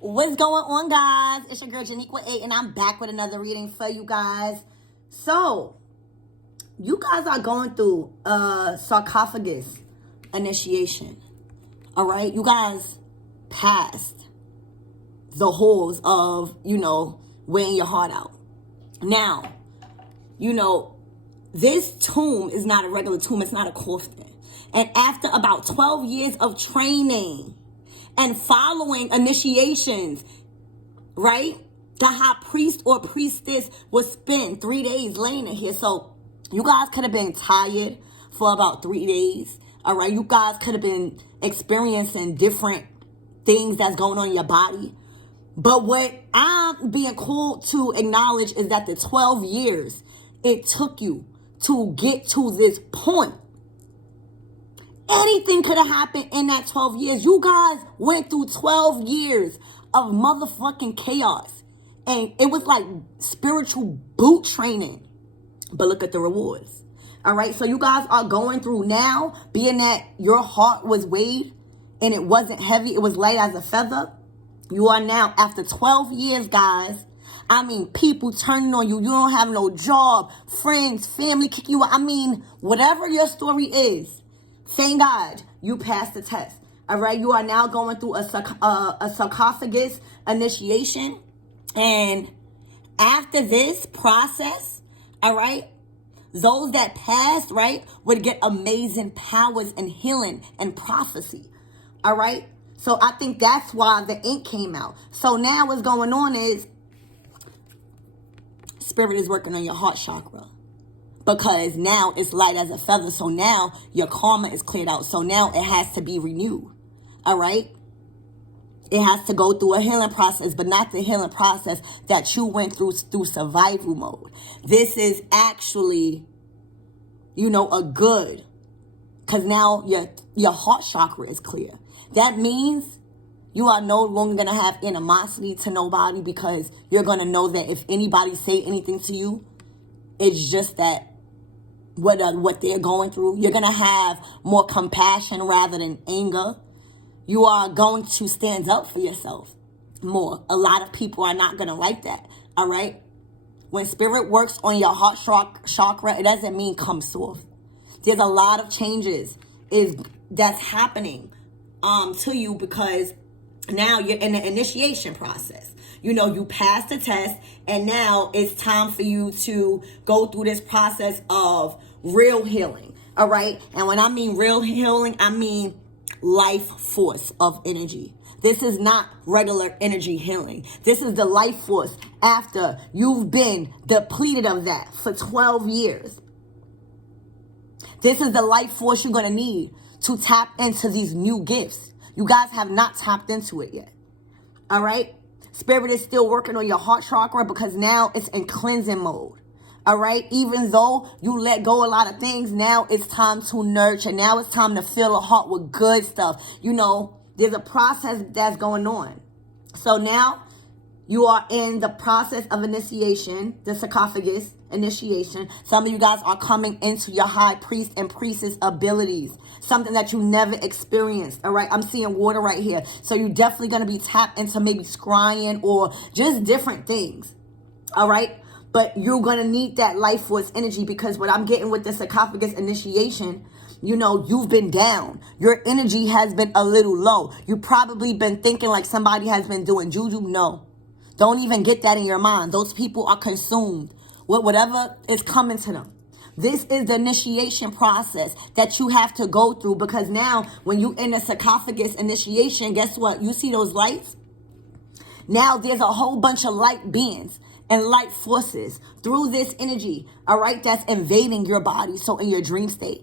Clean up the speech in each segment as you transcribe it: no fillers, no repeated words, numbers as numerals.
What's going on, guys? It's your girl Janiqua 8, and I'm back with another reading for you guys. So, you guys are going through a sarcophagus initiation. All right? You guys passed the holes of, weighing your heart out. Now, this tomb is not a regular tomb. It's not a coffin. And after about 12 years of training and following initiations, right? The high priest or priestess would spend 3 days laying in here. So you guys could have been tired for about 3 days. All right. You guys could have been experiencing different things that's going on in your body. But what I'm being called to acknowledge is that the 12 years it took you to get to this point. Anything could have happened in that 12 years. You guys went through 12 years of motherfucking chaos. And it was like spiritual boot training. But look at the rewards. All right. So you guys are going through now, being that your heart was weighed and it wasn't heavy. It was light as a feather. You are now, after 12 years, guys. I mean, people turning on you. You don't have no job, friends, family kick you out. I mean, whatever your story is. Thank God you passed the test. All right. You are now going through a sarcophagus initiation. And after this process, all right, those that passed, right, would get amazing powers and healing and prophecy. All right. So I think that's why the ink came out. So now what's going on is Spirit is working on your heart chakra. Because now it's light as a feather. So now your karma is cleared out. So now it has to be renewed. All right? It has to go through a healing process, but not the healing process that you went through survival mode. This is actually, a good. Because now your heart chakra is clear. That means you are no longer going to have animosity to nobody, because you're going to know that if anybody say anything to you, it's just that what they're going through. You're going to have more compassion rather than anger. You are going to stand up for yourself more. A lot of people are not going to like that. All right. When spirit works on your heart chakra, it doesn't mean come soft. There's a lot of changes that's happening to you, because now you're in the initiation process. You passed the test, and now it's time for you to go through this process of real healing. All right. And when I mean real healing, I mean life force of energy. This is not regular energy healing. This is the life force after you've been depleted of that for 12 years. This is the life force you're going to need to tap into these new gifts. You guys have not tapped into it yet. All right. Spirit is still working on your heart chakra, because now it's in cleansing mode. All right. Even though you let go a lot of things, now it's time to nurture. Now it's time to fill the heart with good stuff. There's a process that's going on. So now you are in the process of initiation, the sarcophagus initiation. Some of you guys are coming into your high priest and priestess abilities, something that you never experienced. All right. I'm seeing water right here. So you're definitely going to be tapped into maybe scrying or just different things. All right. But you're going to need that life force energy, because what I'm getting with the sarcophagus initiation, you've been down. Your energy has been a little low. You've probably been thinking like somebody has been doing juju. No, don't even get that in your mind. Those people are consumed with whatever is coming to them. This is the initiation process that you have to go through, because now when you in a sarcophagus initiation, guess what? You see those lights? Now there's a whole bunch of light beings and light forces through this energy, all right, that's invading your body. So in your dream state,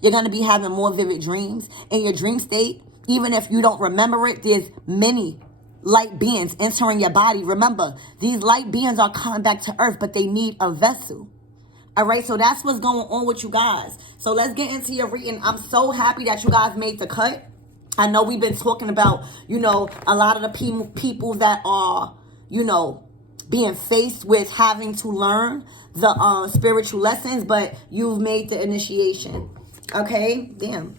you're going to be having more vivid dreams. In your dream state, even if you don't remember it, there's many light beings entering your body. Remember, these light beings are coming back to earth, but they need a vessel. All right, so that's what's going on with you guys. So let's get into your reading. I'm so happy that you guys made the cut. I know we've been talking about, a lot of the people that are, being faced with having to learn the spiritual lessons, but you've made the initiation. Okay, damn.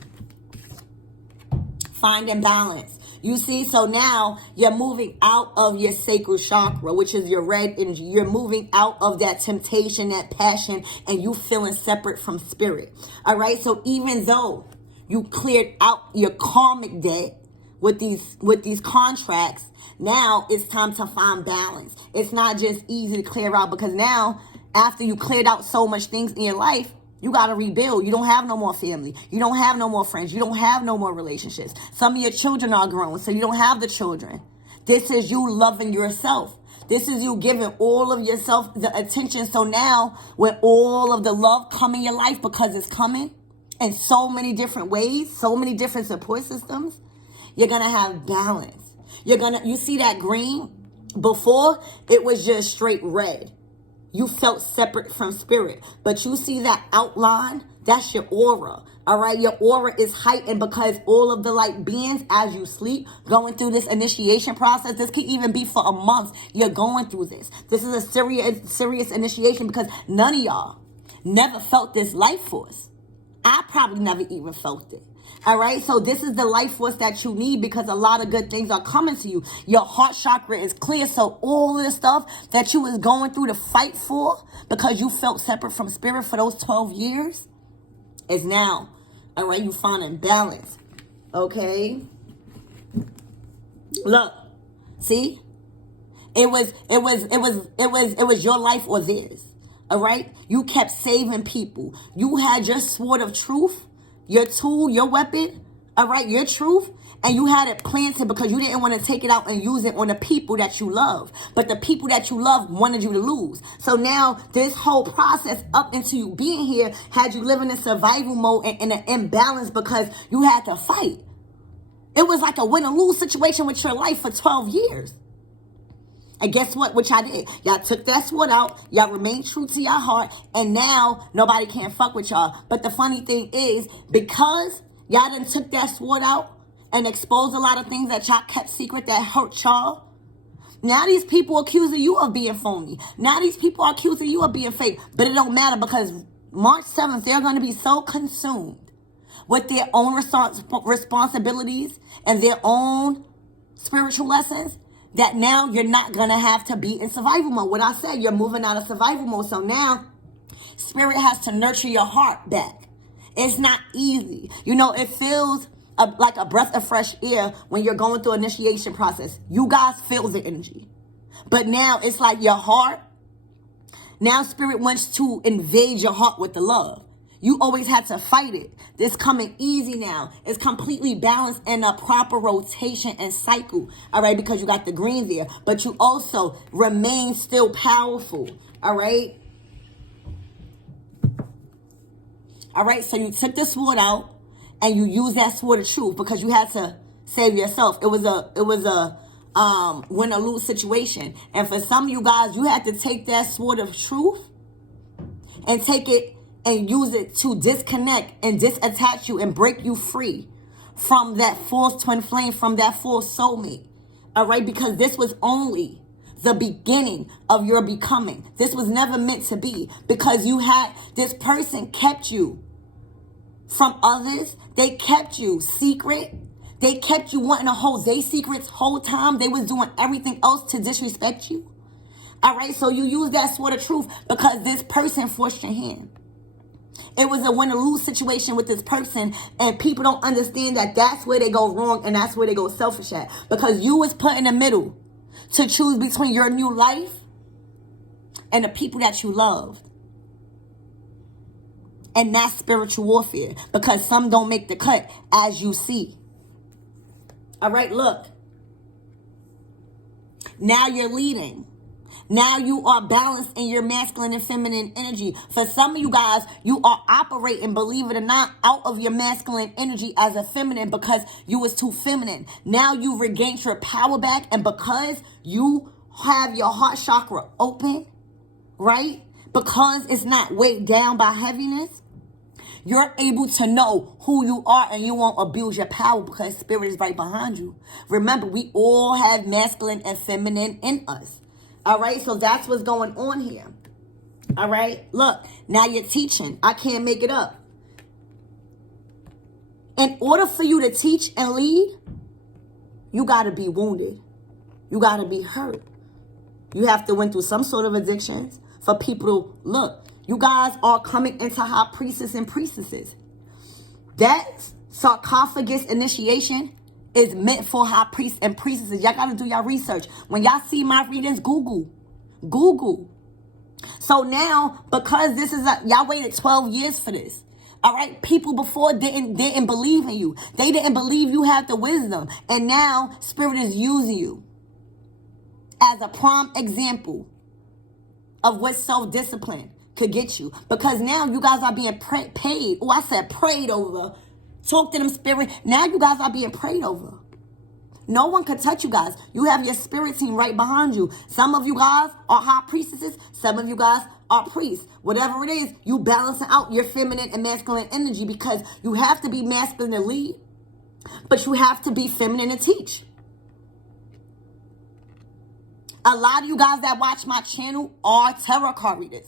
Finding balance. You see, so now you're moving out of your sacral chakra, which is your red energy. You're moving out of that temptation, that passion, and you feeling separate from spirit. All right. So even though you cleared out your karmic debt with these contracts, now it's time to find balance. It's not just easy to clear out, because now after you cleared out so much things in your life, you got to rebuild. You don't have no more family. You don't have no more friends. You don't have no more relationships. Some of your children are grown, so you don't have the children. This is you loving yourself. This is you giving all of yourself the attention. So now, with all of the love come in your life, because it's coming in so many different ways, so many different support systems, you're going to have balance. You see that green? Before, it was just straight red. You felt separate from spirit. But you see that outline? That's your aura. All right? Your aura is heightened because all of the light beings, as you sleep, going through this initiation process. This could even be for a month. You're going through this. This is a serious initiation, because none of y'all never felt this life force. I probably never even felt it. All right, so this is the life force that you need, because a lot of good things are coming to you. Your heart chakra is clear, so all of the stuff that you was going through to fight for, because you felt separate from spirit for those 12 years, is now, all right, you finding balance. Okay, look, see, it was your life or theirs. All right, you kept saving people. You had your sword of truth, your tool, your weapon, all right, your truth, and you had it planted because you didn't want to take it out and use it on the people that you love. But the people that you love wanted you to lose. So now this whole process up into you being here had you living in survival mode and in an imbalance, because you had to fight. It was like a win or lose situation with your life for 12 years. And guess what? Which I did. Y'all took that sword out. Y'all remained true to your heart. And now nobody can fuck with y'all. But the funny thing is, because y'all done took that sword out and exposed a lot of things that y'all kept secret that hurt y'all, now these people accusing you of being phony. Now these people are accusing you of being fake. But it don't matter, because March 7th, they're going to be so consumed with their own responsibilities and their own spiritual lessons that now you're not going to have to be in survival mode. What I said, you're moving out of survival mode. So now spirit has to nurture your heart back. It's not easy. You know, it feels like a breath of fresh air when you're going through initiation process. You guys feel the energy. But now it's like your heart. Now spirit wants to invade your heart with the love. You always had to fight it. This coming easy now. It's completely balanced in a proper rotation and cycle. All right, because you got the green there. But you also remain still powerful. All right. All right, so you took the sword out and you used that sword of truth because you had to save yourself. It was a win or lose situation. And for some of you guys, you had to take that sword of truth and take it and use it to disconnect and disattach you and break you free from that false twin flame, from that false soulmate. All right, because this was only the beginning of your becoming. This was never meant to be, because you had, this person kept you from others. They kept you secret. They kept you wanting to hold their secrets whole time. They was doing everything else to disrespect you. All right, so you use that sword of truth because this person forced your hand. It was a win or lose situation with this person, and people don't understand that that's where they go wrong and that's where they go selfish at, because you was put in the middle to choose between your new life and the people that you loved. And that's spiritual warfare, because some don't make the cut, as you see. All right, look. Now you're leading. Now you are balanced in your masculine and feminine energy. For some of you guys, you are operating, believe it or not, out of your masculine energy as a feminine because you was too feminine. Now you regained your power back, and because you have your heart chakra open, right? Because it's not weighed down by heaviness, you're able to know who you are, and you won't abuse your power because spirit is right behind you. Remember, we all have masculine and feminine in us. All right, so that's what's going on here. All right, look, now you're teaching. I can't make it up. In order for you to teach and lead, you got to be wounded. You got to be hurt. You have to went through some sort of addictions for people to look. You guys are coming into high priestess and priestesses. That sarcophagus initiation is meant for high priests and priestesses. Y'all got to do y'all research. When y'all see my readings, Google. So now, because this is y'all waited 12 years for this. All right, people before didn't believe in you. They didn't believe you had the wisdom. And now Spirit is using you as a prime example of what self-discipline could get you. Because now you guys are being paid. Oh, I said prayed over. Talk to them, Spirit. Now you guys are being prayed over. No one can touch you guys. You have your spirit team right behind you. Some of you guys are high priestesses. Some of you guys are priests. Whatever it is, you balance out your feminine and masculine energy, because you have to be masculine to lead, but you have to be feminine to teach. A lot of you guys that watch my channel are tarot card readers.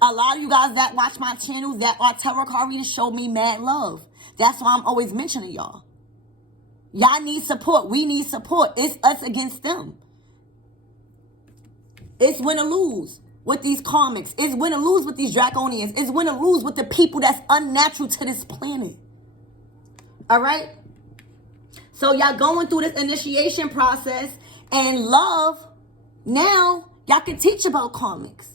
A lot of you guys that watch my channel that are tarot card readers show me mad love. That's why I'm always mentioning y'all. Y'all need support. We need support. It's us against them. It's win or lose with these karmics. It's win or lose with these draconians. It's win or lose with the people that's unnatural to this planet. All right? So y'all going through this initiation process, and love, now y'all can teach about karmics.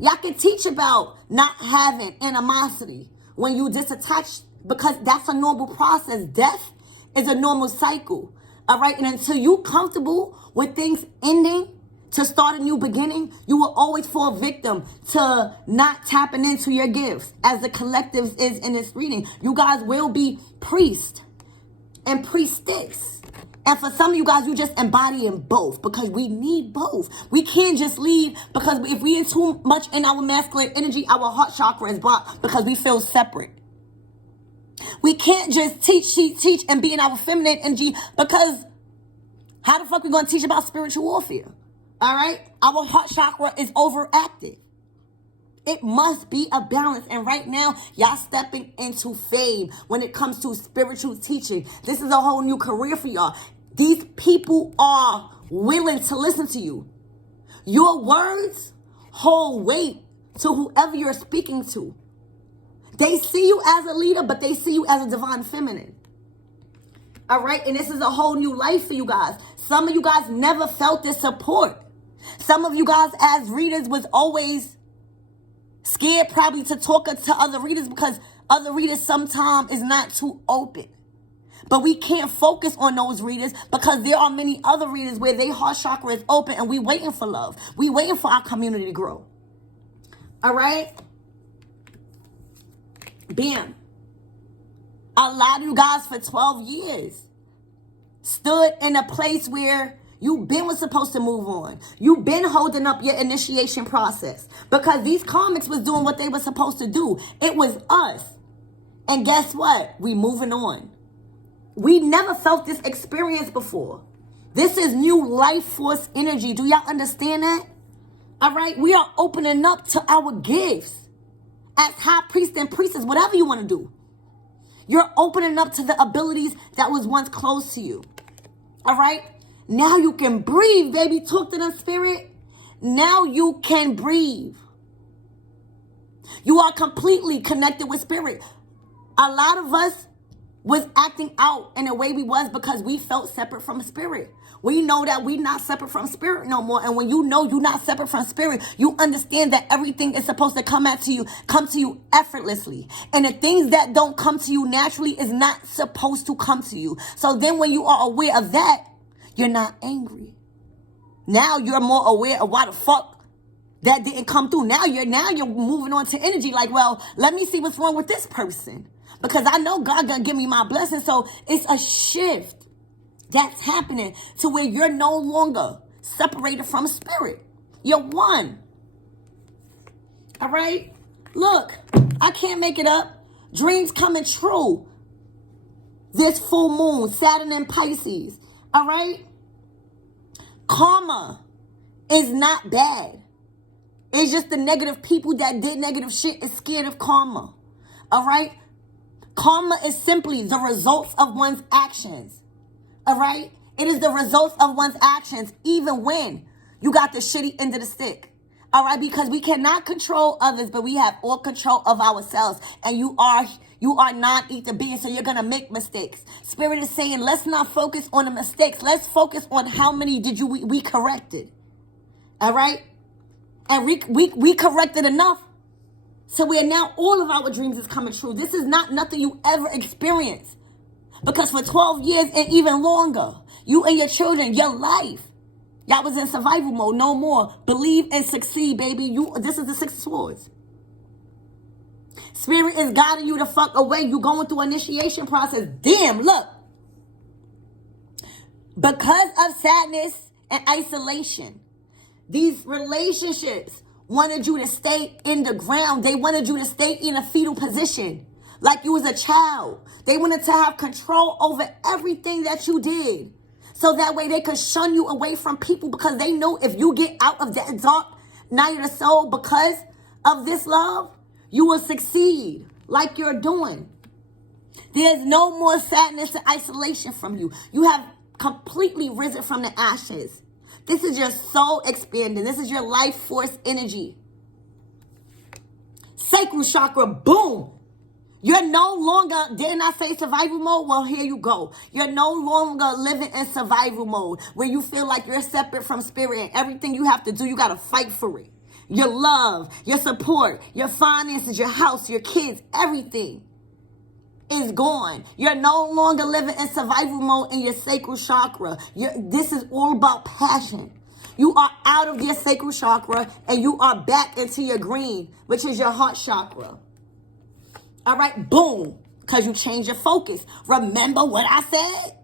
Y'all can teach about not having animosity when you disattach, because that's a normal process. Death is a normal cycle. All right? And until you comfortable with things ending to start a new beginning, you will always fall victim to not tapping into your gifts, as the collective is in this reading. You guys will be priest and priestess. And for some of you guys, you just embodying both, because we need both. We can't just leave, because if we are too much in our masculine energy, our heart chakra is blocked because we feel separate. We can't just teach and be in our feminine energy, because how the fuck we going to teach about spiritual warfare? All right? Our heart chakra is overactive. It must be a balance. And right now, y'all stepping into fame when it comes to spiritual teaching. This is a whole new career for y'all. These people are willing to listen to you. Your words hold weight to whoever you're speaking to. They see you as a leader, but they see you as a divine feminine. All right? And this is a whole new life for you guys. Some of you guys never felt this support. Some of you guys as readers was always scared probably to talk to other readers, because other readers sometimes is not too open. But we can't focus on those readers, because there are many other readers where their heart chakra is open, and we waiting for love. We waiting for our community to grow. All right? Bam. A lot of you guys for 12 years stood in a place where you been was supposed to move on. You been holding up your initiation process, because these karmics was doing what they were supposed to do. It was us. And guess what? We moving on. We never felt this experience before. This is new life force energy. Do y'all understand that? All right? We are opening up to our gifts as high priest and priestess, whatever you want to do. You're opening up to the abilities that was once close to you. All right? Now you can breathe, baby. Talk to the spirit. Now you can breathe. You are completely connected with spirit. A lot of us was acting out in the way we was because we felt separate from spirit. We know that we not separate from spirit no more. And when you know you're not separate from spirit, you understand that everything is supposed to come to you effortlessly. And the things that don't come to you naturally is not supposed to come to you. So then when you are aware of that, you're not angry. Now you're more aware of why the fuck that didn't come through. Now you're moving on to energy like, well, let me see what's wrong with this person, because I know God gonna give me my blessing. So it's a shift that's happening to where you're no longer separated from spirit. You're one. All right? Look, I can't make it up. Dreams coming true. This full moon, Saturn and Pisces. All right? Karma is not bad. It's just the negative people that did negative shit is scared of karma. All right? Karma is simply the results of one's actions. All right? It is the results of one's actions, even when you got the shitty end of the stick. All right, because we cannot control others, but we have all control of ourselves. And you are non-ether beings, so you're gonna make mistakes. Spirit is saying, let's not focus on the mistakes. Let's focus on how many did we corrected. All right, and we corrected enough, so where now all of our dreams is coming true. This is not nothing you ever experienced, because for 12 years and even longer, you and your children, your life, y'all was in survival mode. No more. Believe and succeed, baby. This is the Six of Swords. Spirit is guiding you the fuck away. You going through initiation process. Damn, look. Because of sadness and isolation, these relationships wanted you to stay in the ground. They wanted you to stay in a fetal position, like you was a child. They wanted to have control over everything that you did, so that way they could shun you away from people, because they know if you get out of that dark night of the soul because of this love, you will succeed like you're doing. There's no more sadness and isolation from you. You have completely risen from the ashes. This is your soul expanding. This is your life force energy. Sacral chakra, boom. You're no longer, didn't I say survival mode? Well, here you go. You're no longer living in survival mode where you feel like you're separate from spirit and everything you have to do, you got to fight for it. Your love, your support, your finances, your house, your kids, everything is gone. You're no longer living in survival mode in your sacral chakra. This is all about passion. You are out of your sacral chakra and you are back into your green, which is your heart chakra. All right, boom, because you changed your focus. Remember what I said?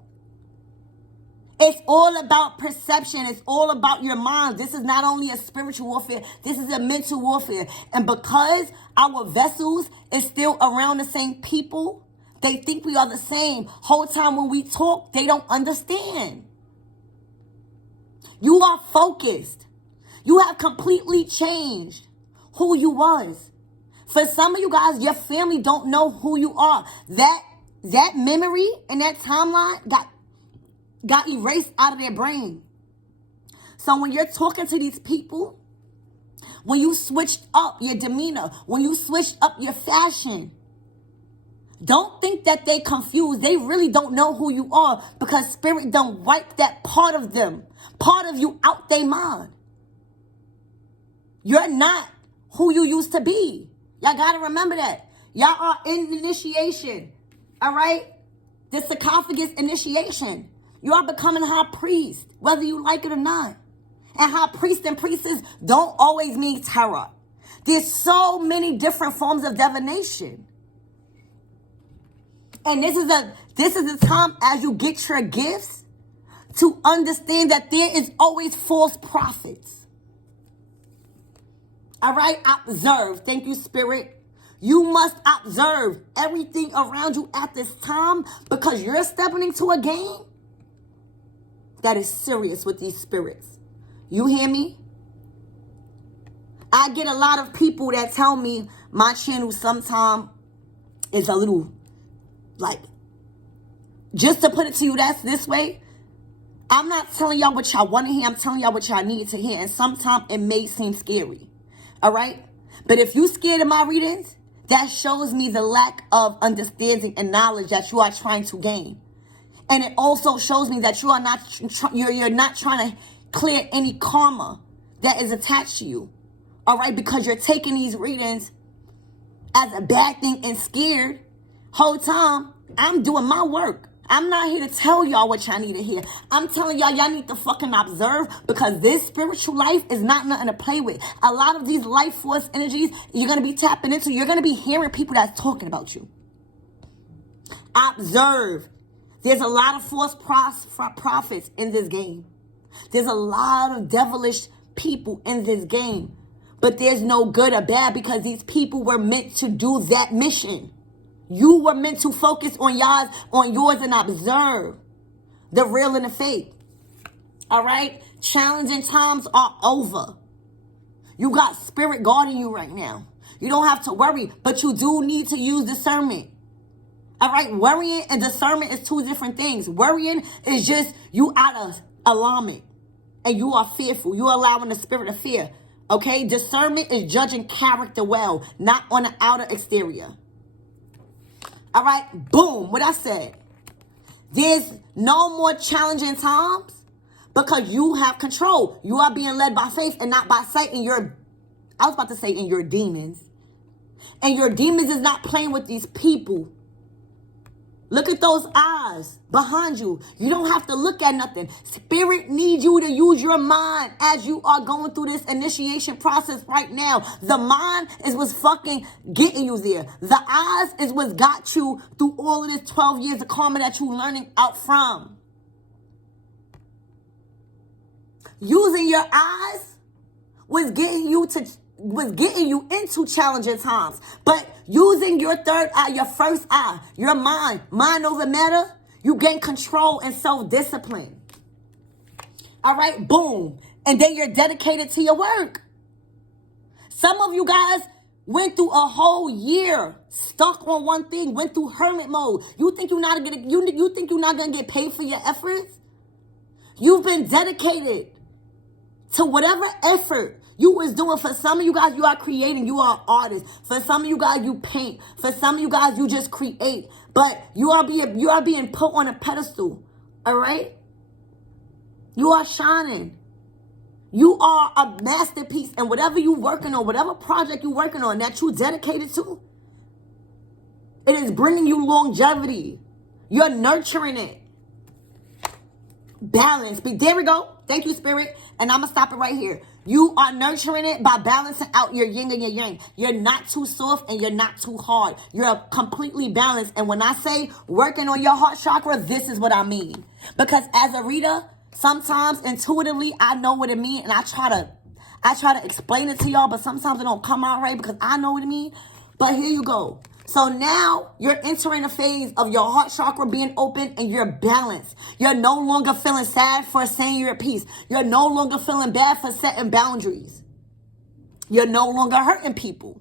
It's all about perception. It's all about your mind. This is not only a spiritual warfare. This is a mental warfare. And because our vessels is still around the same people, they think we are the same. Whole time when we talk, they don't understand. You are focused. You have completely changed who you was. For some of you guys, your family don't know who you are. That memory and that timeline got erased out of their brain. So when you're talking to these people, when you switched up your demeanor, when you switched up your fashion, don't think that they confused. They really don't know who you are, because spirit don't wipe that part of them, part of you out their mind. You're not who you used to be. Y'all got to remember that. Y'all are in initiation. All right? The sarcophagus initiation. You are becoming high priest, whether you like it or not. And high priest and priestess don't always mean terror. There's so many different forms of divination. And this is a time as you get your gifts to understand that there is always false prophets. All right, observe. Thank you, Spirit. You must observe everything around you at this time, because you're stepping into a game that is serious with these spirits. You hear me? I get a lot of people that tell me my channel sometimes is a little, like, just to put it to you, that's this way. I'm not telling y'all what y'all want to hear. I'm telling y'all what y'all need to hear. And sometimes it may seem scary. All right? But if you scared of my readings, that shows me the lack of understanding and knowledge that you are trying to gain. And it also shows me that you are not you're not trying to clear any karma that is attached to you. All right? Because you're taking these readings as a bad thing and scared. Whole time, I'm doing my work. I'm not here to tell y'all what y'all need to hear. I'm telling y'all need to fucking observe, because this spiritual life is not nothing to play with. A lot of these life force energies you're going to be tapping into, you're going to be hearing people that's talking about you. Observe. There's a lot of false prophets in this game. There's a lot of devilish people in this game. But there's no good or bad, because these people were meant to do that mission. You were meant to focus on yours and observe the real and the fake. All right? Challenging times are over. You got spirit guarding you right now. You don't have to worry, but you do need to use discernment. All right, worrying and discernment is two different things. Worrying is just you out of alignment and you are fearful. You are allowing the spirit of fear. Okay, discernment is judging character well, not on the outer exterior. All right, boom, what I said. There's no more challenging times because you have control. You are being led by faith and not by sight. And I was about to say, and your demons. And your demons is not playing with these people. Look at those eyes behind you. You don't have to look at nothing. Spirit needs you to use your mind as you are going through this initiation process right now. The mind is what's fucking getting you there. The eyes is what's got you through all of this 12 years of karma that you're learning out from. Using your eyes was getting you into challenging times. But using your third eye, your first eye, your mind over matter, you gain control and self-discipline. All right, boom. And then you're dedicated to your work. Some of you guys went through a whole year stuck on one thing, went through hermit mode. You think you're not gonna get paid for your efforts? You've been dedicated to whatever effort you was doing. For some of you guys, you are creating. You are artists. For some of you guys, you paint. For some of you guys, you just create. But you are being put on a pedestal. All right? You are shining. You are a masterpiece. And whatever you working on, whatever project you working on that you dedicated to, it is bringing you longevity. You're nurturing it. Balance. There we go. Thank you, Spirit. And I'm going to stop it right here. You are nurturing it by balancing out your yin and your yang. You're not too soft and you're not too hard. You're completely balanced. And when I say working on your heart chakra, this is what I mean. Because as a reader, sometimes intuitively, I know what it means. And I try to explain it to y'all, but sometimes it don't come out right because I know what it means. But here you go. So now you're entering a phase of your heart chakra being open and you're balanced. You're no longer feeling sad for saying you're at peace. You're no longer feeling bad for setting boundaries. You're no longer hurting people.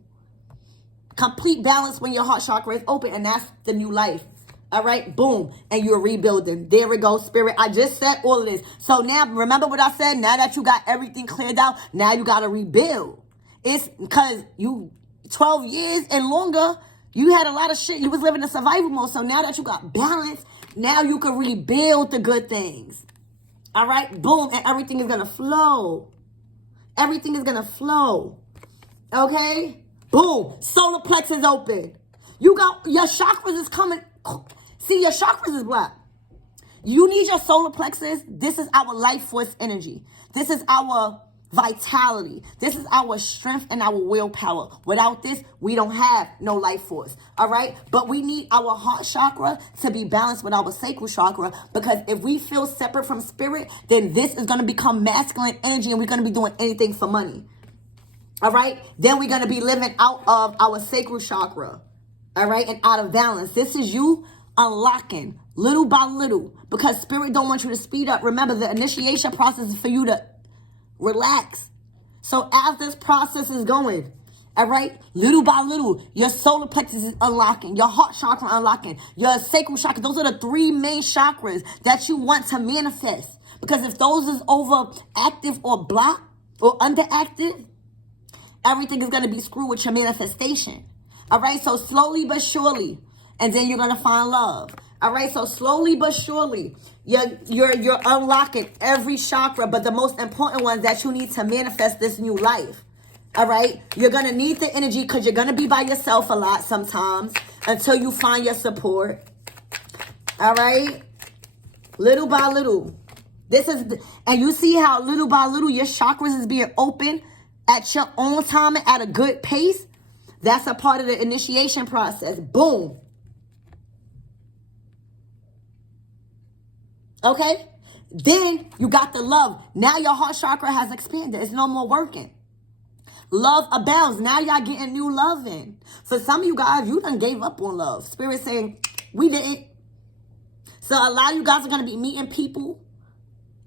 Complete balance when your heart chakra is open, and that's the new life. All right, boom, and you're rebuilding. There we go, Spirit. I just said all of this. So now, remember what I said? Now that you got everything cleared out, now you got to rebuild. It's because 12 years and longer, you had a lot of shit. You was living in survival mode. So now that you got balance, now you can rebuild the good things. All right? Boom. And everything is going to flow. Everything is going to flow. Okay? Boom. Solar plexus open. You got your chakras is coming. See, your chakras is blocked. You need your solar plexus. This is our life force energy. This is our vitality. This is our strength and our willpower. Without this, we don't have no life force. All right? But we need our heart chakra to be balanced with our sacral chakra, because if we feel separate from spirit, then this is going to become masculine energy and we're going to be doing anything for money. All right? Then we're going to be living out of our sacral chakra. All right? And out of balance. This is you unlocking little by little, because spirit don't want you to speed up. Remember, the initiation process is for you to relax. So as this process is going, all right, little by little, your solar plexus is unlocking, your heart chakra unlocking, your sacral chakra. Those are the three main chakras that you want to manifest. Because if those is overactive or blocked or underactive, everything is going to be screwed with your manifestation. All right, so slowly but surely, and then you're going to find love. All right, so slowly but surely, you're unlocking every chakra, but the most important one that you need to manifest this new life. All right, you're going to need the energy because you're going to be by yourself a lot sometimes until you find your support. All right, little by little. And you see how little by little your chakras is being open at your own time and at a good pace. That's a part of the initiation process. Boom. Okay? Then you got the love. Now your heart chakra has expanded. It's no more working. Love abounds. Now y'all getting new love in. For some of you guys, you done gave up on love. Spirit saying, we didn't. So a lot of you guys are going to be meeting people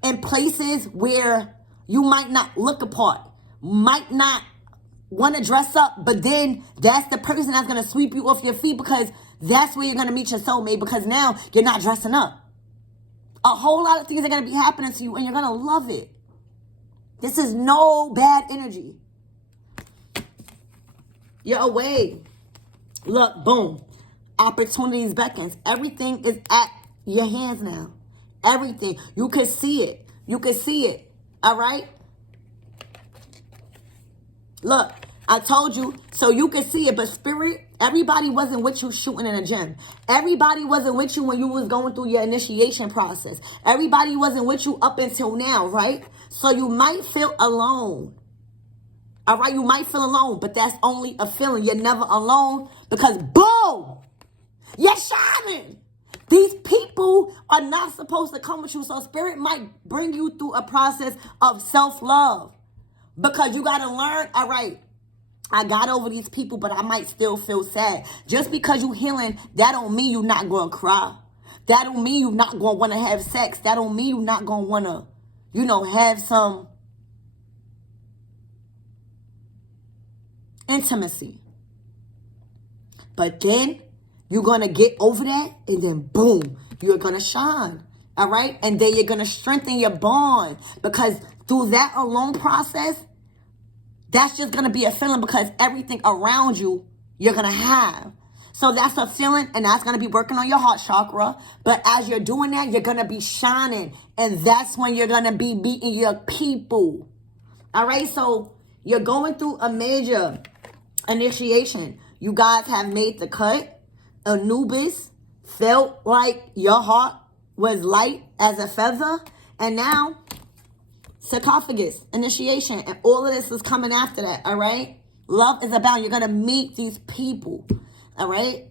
in places where you might not look apart, might not want to dress up, but then that's the person that's going to sweep you off your feet because That's where you're going to meet your soulmate, because now you're not dressing up. A whole lot of things are going to be happening to you, and you're going to love it. This is no bad energy. You're away. Look, boom. Opportunities beckons. Everything is at your hands now. Everything. You can see it. You can see it. All right? Look, I told you, so you can see it, but spirit, everybody wasn't with you shooting in a gym. Everybody wasn't with you when you was going through your initiation process. Everybody wasn't with you up until now, right? So you might feel alone. All right, you might feel alone, but that's only a feeling. You're never alone, because boom, you're shining. These people are not supposed to come with you. So spirit might bring you through a process of self-love, because you got to learn, all right, I got over these people, but I might still feel sad. Just because you healing, that don't mean you're not going to cry. That don't mean you're not going to want to have sex. That don't mean you're not going to want to, have some intimacy. But then you're going to get over that, and then boom, you're going to shine. All right? And then you're going to strengthen your bond, because through that alone process, that's just going to be a feeling, because everything around you, you're going to have. So that's a feeling, and that's going to be working on your heart chakra. But as you're doing that, you're going to be shining. And that's when you're going to be meeting your people. All right? So you're going through a major initiation. You guys have made the cut. Anubis felt like your heart was light as a feather. And now, sarcophagus, initiation, and all of this is coming after that, all right? Love is abound. You're going to meet these people, all right?